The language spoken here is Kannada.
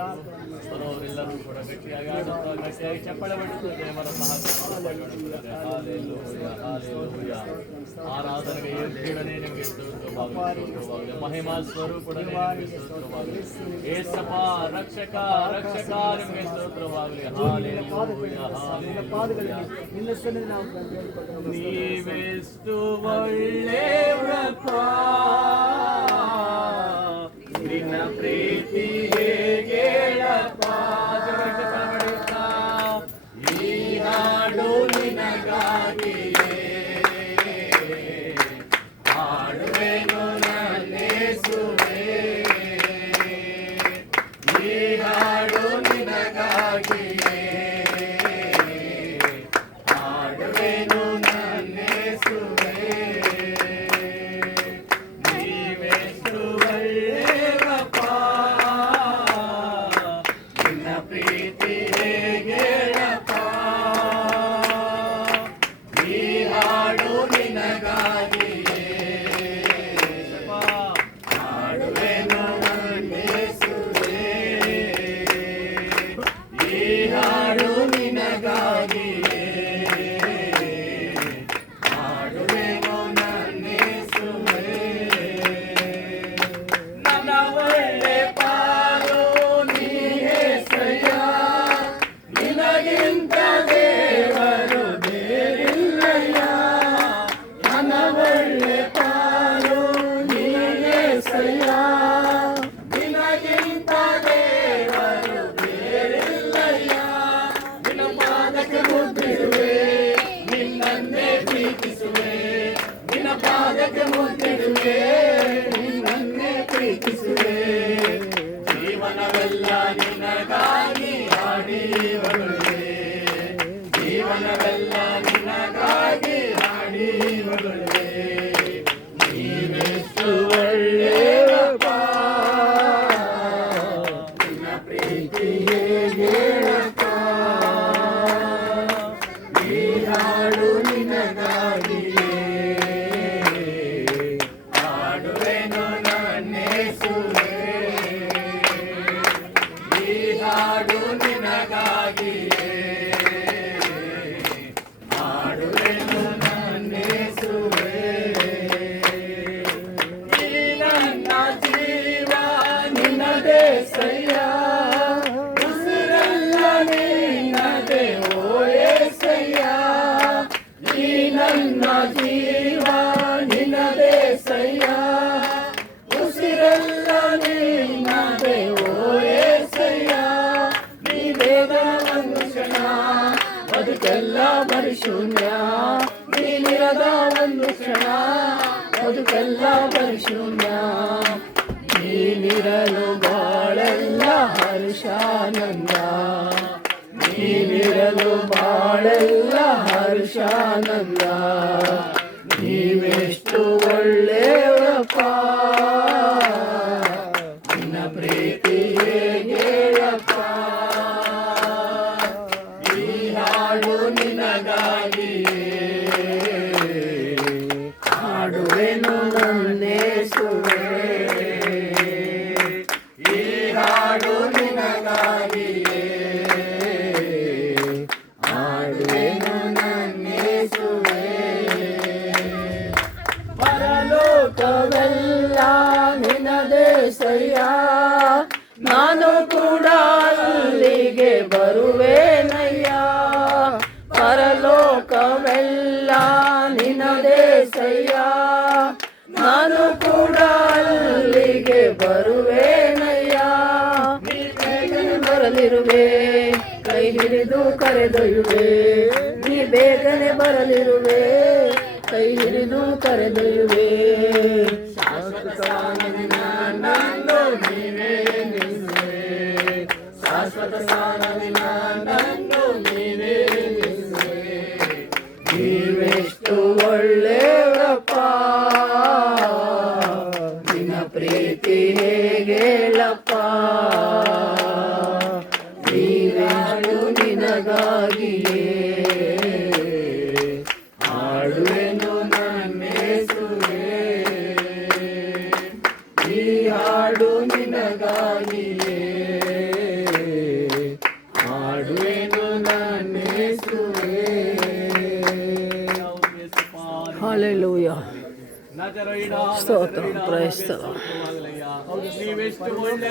ಅವರೆಲ್ಲರೂ ಕೂಡ ಗಟ್ಟಿಯಾಗಿ ಆಡುತ್ತಾ ಗಟ್ಟಿಯಾಗಿ ಚಪ್ಪಳೆ ಬಡಿದು ದೇವರ ಸಹಕಾರ ಆರಾಧನೆಗೆ ಯೋಗ್ಯನೇ ನಿಮಗೆ ಸ್ತೋತ್ರವಾಗಲಿ. ಮಹಿಮಾ ಸ್ವರೂಪನೇ ನಿಮಗೆ ಸ್ತೋತ್ರವಾಗಲಿ. ಏಸಪ್ಪ ರಕ್ಷಕ ರಕ್ಷಕ ನಿಮಗೆ ಸ್ತೋತ್ರವಾಗಲಿ. ನೀವೆಷ್ಟು ಒಳ್ಳೆಯವರಪ್ಪ, ನಿನ್ನ ಪ್ರೀತಿ ಹೇಗೇಳಪ್ಪ. ಈ ಹಾಡು ನಿನಗಾಗಿಯೇ ಹಾಡುವೆನು ನನ್ನೇಸುವೆ. ಈ ಹಾಡು ನಿನಗಾಗಿಯೇ ಹಾಡುವೆನು ನನ್ನೇಸುವೆ. ನೀವೆಷ್ಟು ಒಳ್ಳೆಯವರಪ್ಪ, ನಿನ್ನ ಪ್ರೀತಿ ಹೇಗೇಳಪ್ಪ. ಈ ಹಾಡು ನಿನಗಾಗಿಯೇ ಹಾಡುವೆನು ನನ್ನೇಸುವೆ. ಈ ಹಾಡು ನಿನಗಾಗಿಯೇ ಹಾಡುವೆನು ನನ್ನೇಸುವೆ. ನನ್ನ ಒಳ್ಳೆ ಪಾಲು ನೀಸಯ್ಯ, ನಿನಗಿಂತ ದೇವರು ಬೇರಿಲ್ಲಯ್ಯ. ನನ್ನ ಒಳ್ಳೆ ಪಾಲು ನೀಸಯ್ಯ, ನಿನಗಿಂತ ದೇವರು ಬೇರಿಲ್ಲಯ್ಯ. ನಿನ್ನ ಪಾದಕ್ಕೆ ಮುದ್ದಿಡುವೆ, ನಿನ್ನನ್ನೇ ಪ್ರೀತಿಸುವೆ. ನಿನ್ನ ಪಾದಕ್ಕೆ ಮುದ್ದಿಡುವೆ, ನಿನ್ನನ್ನೇ ಪ್ರೀತಿಸುವೆ. ಜೀವನವೆಲ್ಲ ನಿನಗಾಗಿ ಹಾಡಿ ಹೊಗಳುವೆ. ಜೀವನವೆಲ್ಲ ನಿನಗಾಗಿ ಹಾಡಿ ಹೊಗಳುವೆ. ನೀವೆಷ್ಟು ಒಳ್ಳೆಯವರಪ್ಪ, ನಿನ್ನ ಪ್ರೀತಿ ಹೇಗೇಳಪ್ಪ. ಈ ಹಾಡು ನಿನಗಾಗಿಯೇ ಹಾಡುವೆನು ನನ್ನೇಸುವೆ. ಈ ಹಾಡು ನಿನಗಾಗಿಯೇ ಹಾಡುವೆನು ನನ್ನೇಸುವೆ. ಈ ನನ್ನ ಜೀವ ನಿನ್ನದೇ ಸಯ್ಯ, ಉಸಿರೆಲ್ಲ ನಿನ್ನದೇ ಓ ಏಸಯ್ಯ. ಈ ನನ್ನ ಜೀವ ನಿನ್ನದೇ ಸಯ್ಯ, ಉಸಿರೆಲ್ಲ ನಿನ್ನದೇ ಓ ಏಸಯ್ಯ. ನೀ ಬೇಗ ಒಂದು ಕ್ಷಣ ಬದುಕೆಲ್ಲ ಪರಿಶೂನ್ಯ. ನೀನಿರದ ಒಂದು ಕ್ಷಣ ಬದುಕೆಲ್ಲ ಪರಿಶೂನ್ಯ. ನೀನಿರಲು ಬಾಳೆಲ್ಲ ಹರ್ಷಾನಂದ. ನೀನಿರಲು ಬಾಳೆಲ್ಲ ಹರ್ಷಾನಂದ. ನೀವೆಷ್ಟು ಒಳ್ಳೆಯವರಪ್ಪ, ನಿನ್ನ ಪ್ರೀತಿ ಹೇಗೇಳಪ್ಪ. ಈ ಹಾಡು ನಿನಗಾಗಿಯೇ ಹಾಡುವೆನು ನನ್ನೇಸುವೆ. ಈ ಹಾಡು ನಿನಗಾಗಿಯೇ ಹಾಡುವೆನು ನನ್ನೇಸುವೆ. ಪರಲೋಕವೆಲ್ಲ ನಿನ್ನದೇ ಸಯ್ಯ, ನಾನು ಕೂಡ ಅಲ್ಲಿಗೆ ಬರುವೆನಯ್ಯ. ಪರಲೋಕವೆಲ್ಲ ನಿನ್ನದೇ ಸಯ್ಯ, ನಾನು ಕೂಡ ಅಲ್ಲಿಗೆ ಬರುವೆನಯ್ಯ. ನೀ ಬೇಗನೆ ಬರಲಿರುವೆ, ಕೈ ಹಿಡಿದು ಕರೆದೊಯ್ಯುವೆ. ನೀ ಬೇಗನೆ ಬರಲಿರುವೆ, ಕೈ ಹಿಡಿದು ಕರೆದೊಯ್ಯುವೆ. ಶಾಶ್ವತ ಸ್ಥಾನವಿನ ನನ್ನನ್ನು ನೀವೇ ನಿಲ್ಲಿಸುವೆ. ಶಾಶ್ವತ ಸ್ಥಾನವಿನ ನನ್ನನ್ನು ನೀವೇ ನಿಲ್ಲಿಸುವೆ. ನೀವೆಷ್ಟು ಒಳ್ಳೆಯವರಪ್ಪ, ನಿನ್ನ ಪ್ರೀತಿ ಹೇಗೇಳಪ್ಪ. ನೀವೆಷ್ಟು ನಿನಗಾಗಿಯೇ ಹಾಡುವೆನು ನನ್ನೇಸುವೆ. ಈ ಹಾಡು ನಿನಗಾಗಿಯೇ ಹಾಲೆಲೂಯ. ನಜರೇಯ ಸ್ತೋತ್ರ, ಪ್ರೈಸ್ ದ ಲಾರ್ಡ್. ನೀವೆಷ್ಟು ಒಳ್ಳೆ